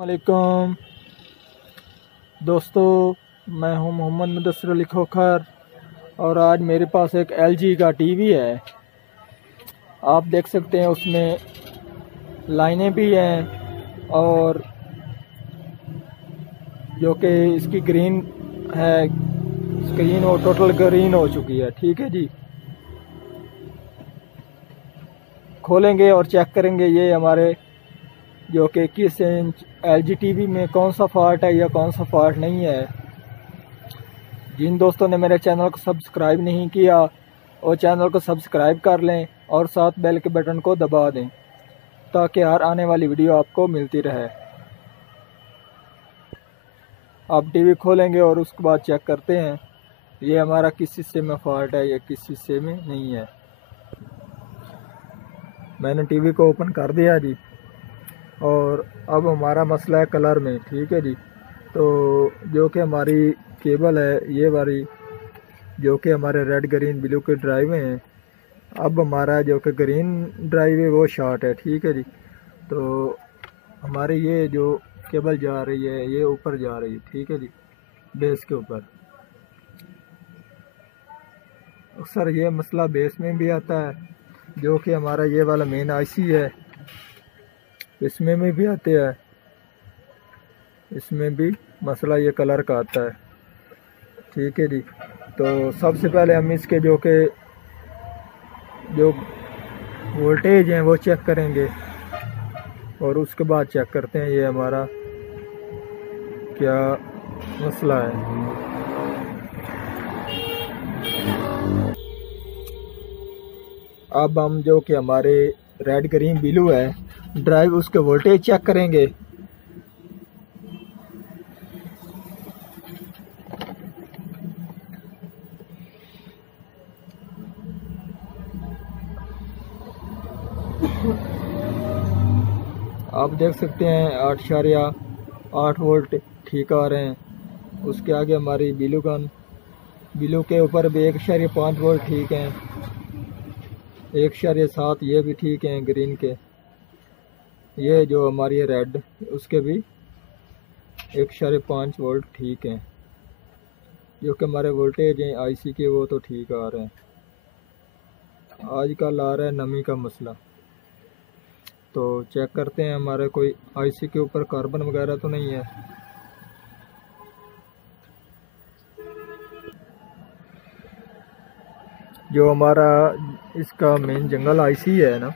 वालेकुम दोस्तों, मैं हूं मोहम्मद मुदस्सिर अली खोखर और आज मेरे पास एक LG का टीवी है। आप देख सकते हैं उसमें लाइनें भी हैं और जो कि इसकी ग्रीन है, स्क्रीन और टोटल ग्रीन हो चुकी है। ठीक है जी, खोलेंगे और चेक करेंगे ये हमारे जो कि 21 इंच LG टीवी में कौन सा फॉल्ट है या कौन सा फॉल्ट नहीं है। जिन दोस्तों ने मेरे चैनल को सब्सक्राइब नहीं किया वो चैनल को सब्सक्राइब कर लें और साथ बेल के बटन को दबा दें ताकि हर आने वाली वीडियो आपको मिलती रहे। आप टीवी खोलेंगे और उसके बाद चेक करते हैं ये हमारा किस हिस्से में फॉल्ट है या किस हिस्से में नहीं है। मैंने टीवी को ओपन कर दिया जी और अब हमारा मसला है कलर में। ठीक है जी, तो जो कि हमारी केबल है ये वाली जो कि हमारे रेड ग्रीन ब्लू के ड्राइव हैं, अब हमारा जो कि ग्रीन ड्राइव है वो शॉर्ट है। ठीक है जी, तो हमारी ये जो केबल जा रही है ये ऊपर जा रही है। ठीक है जी, बेस के ऊपर। अक्सर ये मसला बेस में भी आता है जो कि हमारा ये वाला मेन IC है, इसमें भी आते हैं, इसमें भी मसला ये कलर का आता है। ठीक है जी, तो सबसे पहले हम इसके जो वोल्टेज हैं वो चेक करेंगे और उसके बाद चेक करते हैं ये हमारा क्या मसला है। अब हम जो कि हमारे रेड ग्रीन ब्लू है ड्राइव उसके वोल्टेज चेक करेंगे। आप देख सकते हैं 8.8 वोल्ट ठीक आ रहे हैं। उसके आगे हमारी ब्लू के ऊपर भी 1.5 वोल्ट ठीक हैं, 1.7 ये भी ठीक हैं ग्रीन के। ये जो हमारी रेड उसके भी 1.5 वोल्ट ठीक हैं। जो कि हमारे वोल्टेज हैं IC के वो तो ठीक आ रहे हैं। आजकल आ रहा है नमी का मसला, तो चेक करते हैं हमारे कोई IC के ऊपर कार्बन वगैरह तो नहीं है। जो हमारा इसका मेन जंगल IC है ना,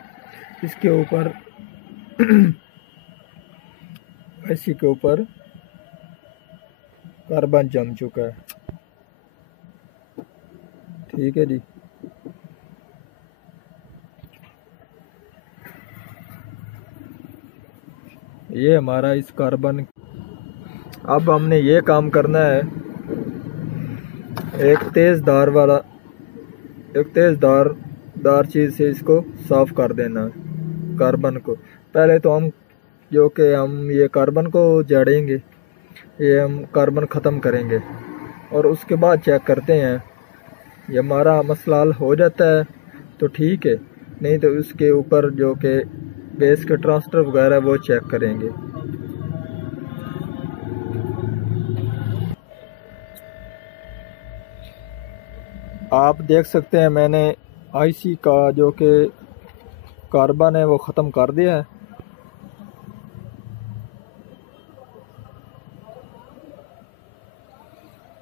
इसके ऊपर IC के ऊपर कार्बन जम चुका है। ठीक है जी, ये हमारा इस कार्बन। अब हमने ये काम करना है, एक तेज़ धार चीज़ से इसको साफ कर देना कार्बन को। पहले तो हम ये कार्बन को जड़ेंगे, ये हम कार्बन ख़त्म करेंगे और उसके बाद चेक करते हैं ये हमारा मसला हल हो जाता है तो ठीक है, नहीं तो उसके ऊपर जो कि बेस के ट्रांजिस्टर वगैरह वो चेक करेंगे। आप देख सकते हैं मैंने IC का जो कि कार्बन है वो ख़त्म कर दिया है।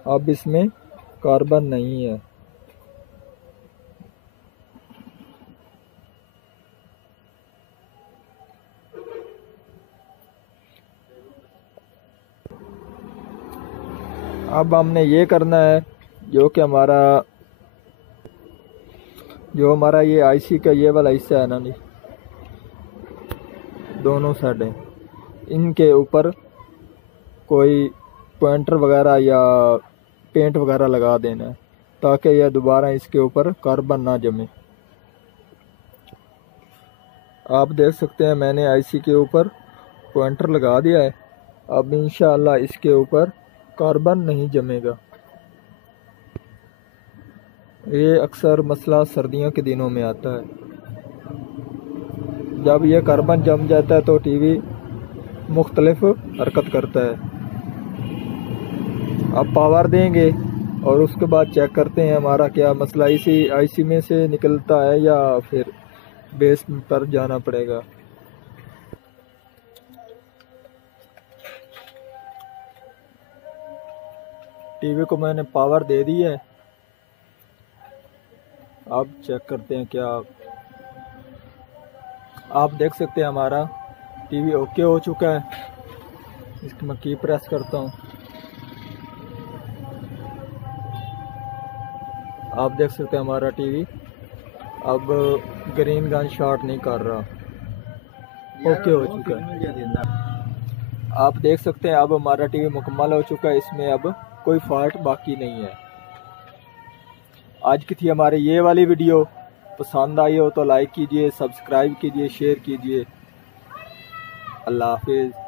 अब इसमें कार्बन नहीं है। अब हमने ये करना है जो कि हमारा ये IC का ये वाला हिस्सा है ना जी, दोनों साइडें, इनके ऊपर कोई पॉइंटर वगैरह या पेंट वगैरह लगा देना है ताकि यह दोबारा इसके ऊपर कार्बन ना जमे। आप देख सकते हैं मैंने IC के ऊपर पॉइंटर लगा दिया है। अब इंशाअल्लाह इसके ऊपर कार्बन नहीं जमेगा। ये अक्सर मसला सर्दियों के दिनों में आता है। जब ये कार्बन जम जाता है तो टीवी मुख्तलिफ हरकत करता है। अब पावर देंगे और उसके बाद चेक करते हैं हमारा क्या मसला इसी आईसी में से निकलता है या फिर बेस पर जाना पड़ेगा। टीवी को मैंने पावर दे दी है। अब चेक करते हैं क्या। आप देख सकते हैं हमारा टीवी ओके हो चुका है। इसकी मैं की प्रेस करता हूँ। आप देख सकते हैं हमारा टीवी अब ग्रीन गन शॉट नहीं कर रहा, ओके हो चुका है। आप देख सकते हैं अब हमारा टीवी मुकम्मल हो चुका है, इसमें अब कोई फॉल्ट बाकी नहीं है। आज की थी हमारी ये वाली वीडियो। पसंद आई हो तो लाइक कीजिए, सब्सक्राइब कीजिए, शेयर कीजिए। अल्लाह हाफिज़।